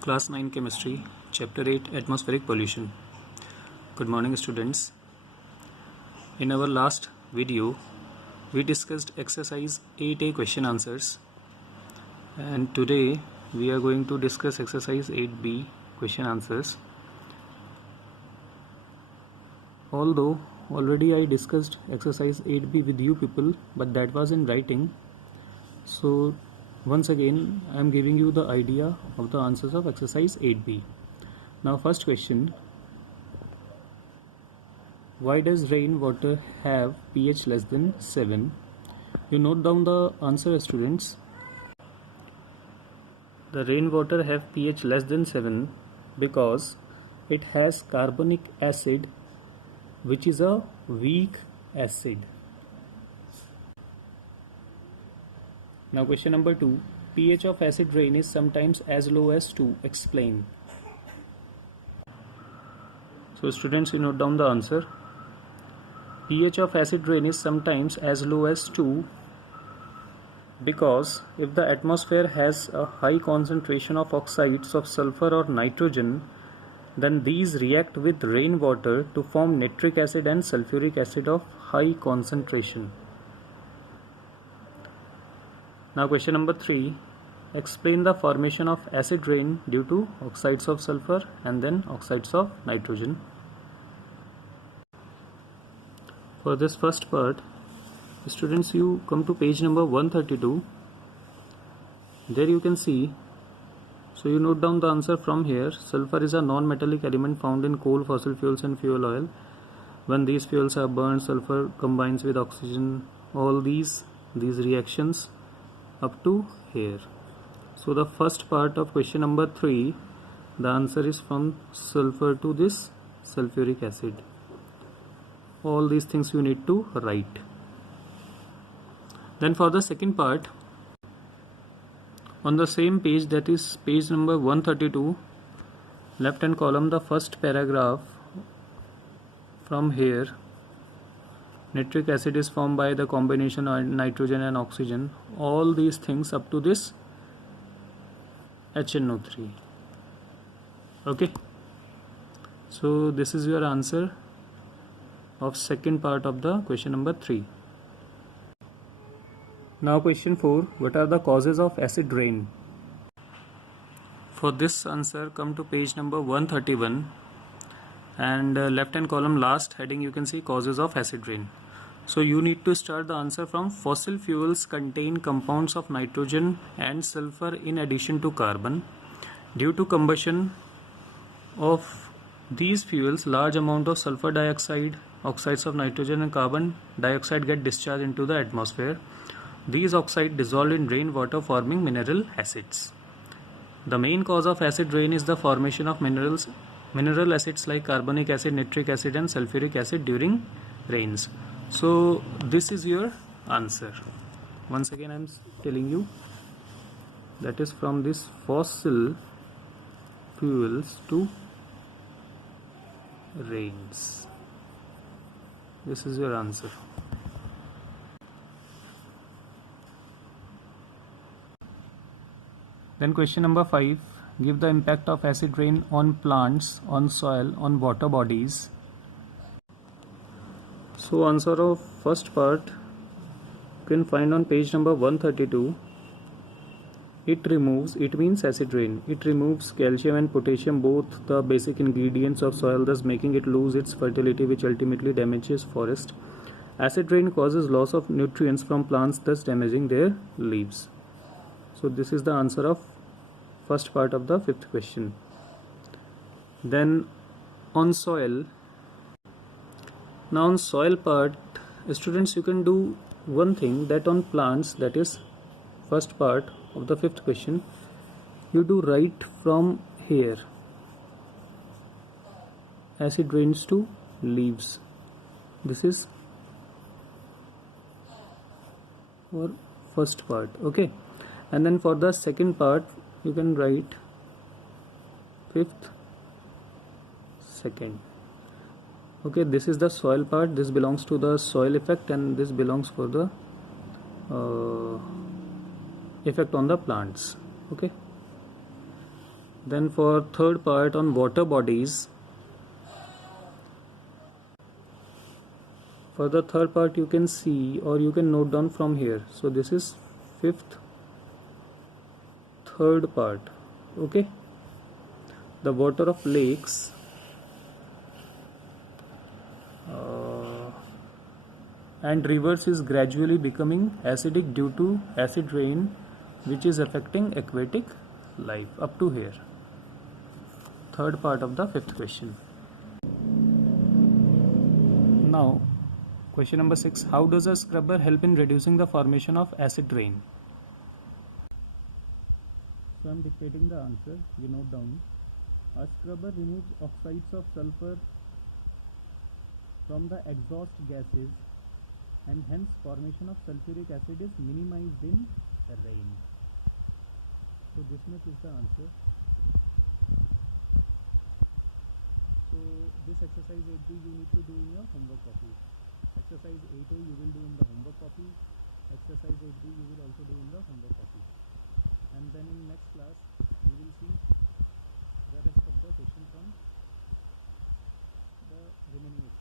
Class 9 Chemistry, Chapter 8 Atmospheric Pollution. Good morning, students. In our last video, we discussed exercise 8A question answers, and today we are going to discuss exercise 8B question answers. Although already I discussed exercise 8B with you people, but that was in writing. So once again I am giving you the idea of the answers of exercise 8B. Now first question, why does rainwater have pH less than 7? You note down the answer, students. The rainwater have pH less than 7 because it has carbonic acid, which is a weak acid. Now question number 2, pH of acid rain is sometimes as low as 2. Explain. So students, you note down the answer. pH of acid rain is sometimes as low as 2 because if the atmosphere has a high concentration of oxides of sulfur or nitrogen, then these react with rainwater to form nitric acid and sulfuric acid of high concentration. Now question number 3, explain the formation of acid rain due to oxides of sulfur and then oxides of nitrogen. For this first part, students, you come to page number 132. There you can see, so you note down the answer from here. Sulfur is a non-metallic element found in coal, fossil fuels and fuel oil. When these fuels are burned, sulfur combines with oxygen, all these reactions up to here. So the first part of question number 3, the answer is from sulfur to this sulfuric acid. All these things you need to write. Then for the second part, on the same page, that is page number 132, left hand column, the first paragraph, from here, nitric acid is formed by the combination of nitrogen and oxygen. All these things up to this HNO3. Okay, so this is your answer of second part of the question number 3. Now question 4, what are the causes of acid rain? For this answer, come to page number 131 and left hand column, last heading, you can see causes of acid rain. So you need to start the answer from fossil fuels contain compounds of nitrogen and sulfur in addition to carbon. Due to combustion of these fuels, large amount of sulfur dioxide, oxides of nitrogen and carbon dioxide get discharged into the atmosphere. These oxides dissolve in rainwater, forming mineral acids. The main cause of acid rain is the formation of mineral acids like carbonic acid, nitric acid and sulfuric acid during rains. So this is your answer. Once again I am telling you, that is from this fossil fuels to rains. This is your answer. Then question number 5, give the impact of acid rain on plants, on soil, on water bodies. So answer of first part you can find on page number 132. It means acid rain. It removes calcium and potassium, both the basic ingredients of soil, thus making it lose its fertility, which ultimately damages forest. Acid rain causes loss of nutrients from plants, thus damaging their leaves. So this is the answer of first part of the fifth question. Then on soil. Now on soil part, students, you can do one thing, that on plants, that is first part of the fifth question, you do write from here acid rains to leaves. This is for first part. Okay, and then for the second part you can write fifth second. Okay, this is the soil part, this belongs to the soil effect and this belongs for the effect on the plants. Okay, Then for third part on water bodies, for the third part you can see or you can note down from here. So this is fifth third part. Okay, the water of lakes and rivers is gradually becoming acidic due to acid rain, which is affecting aquatic life. Up to here, third part of the fifth question. Now question number 6, how does a scrubber help in reducing the formation of acid rain? So I am dictating the answer, you note down. A scrubber removes oxides of sulfur from the exhaust gases, and hence formation of sulfuric acid is minimized in rain. So this much is the answer. So this exercise 8B you need to do in your homework copy. Exercise 8A you will do in the homework copy. Exercise 8B you will also do in the homework copy. And then in next class you will see the rest of the question from the remaining exercise.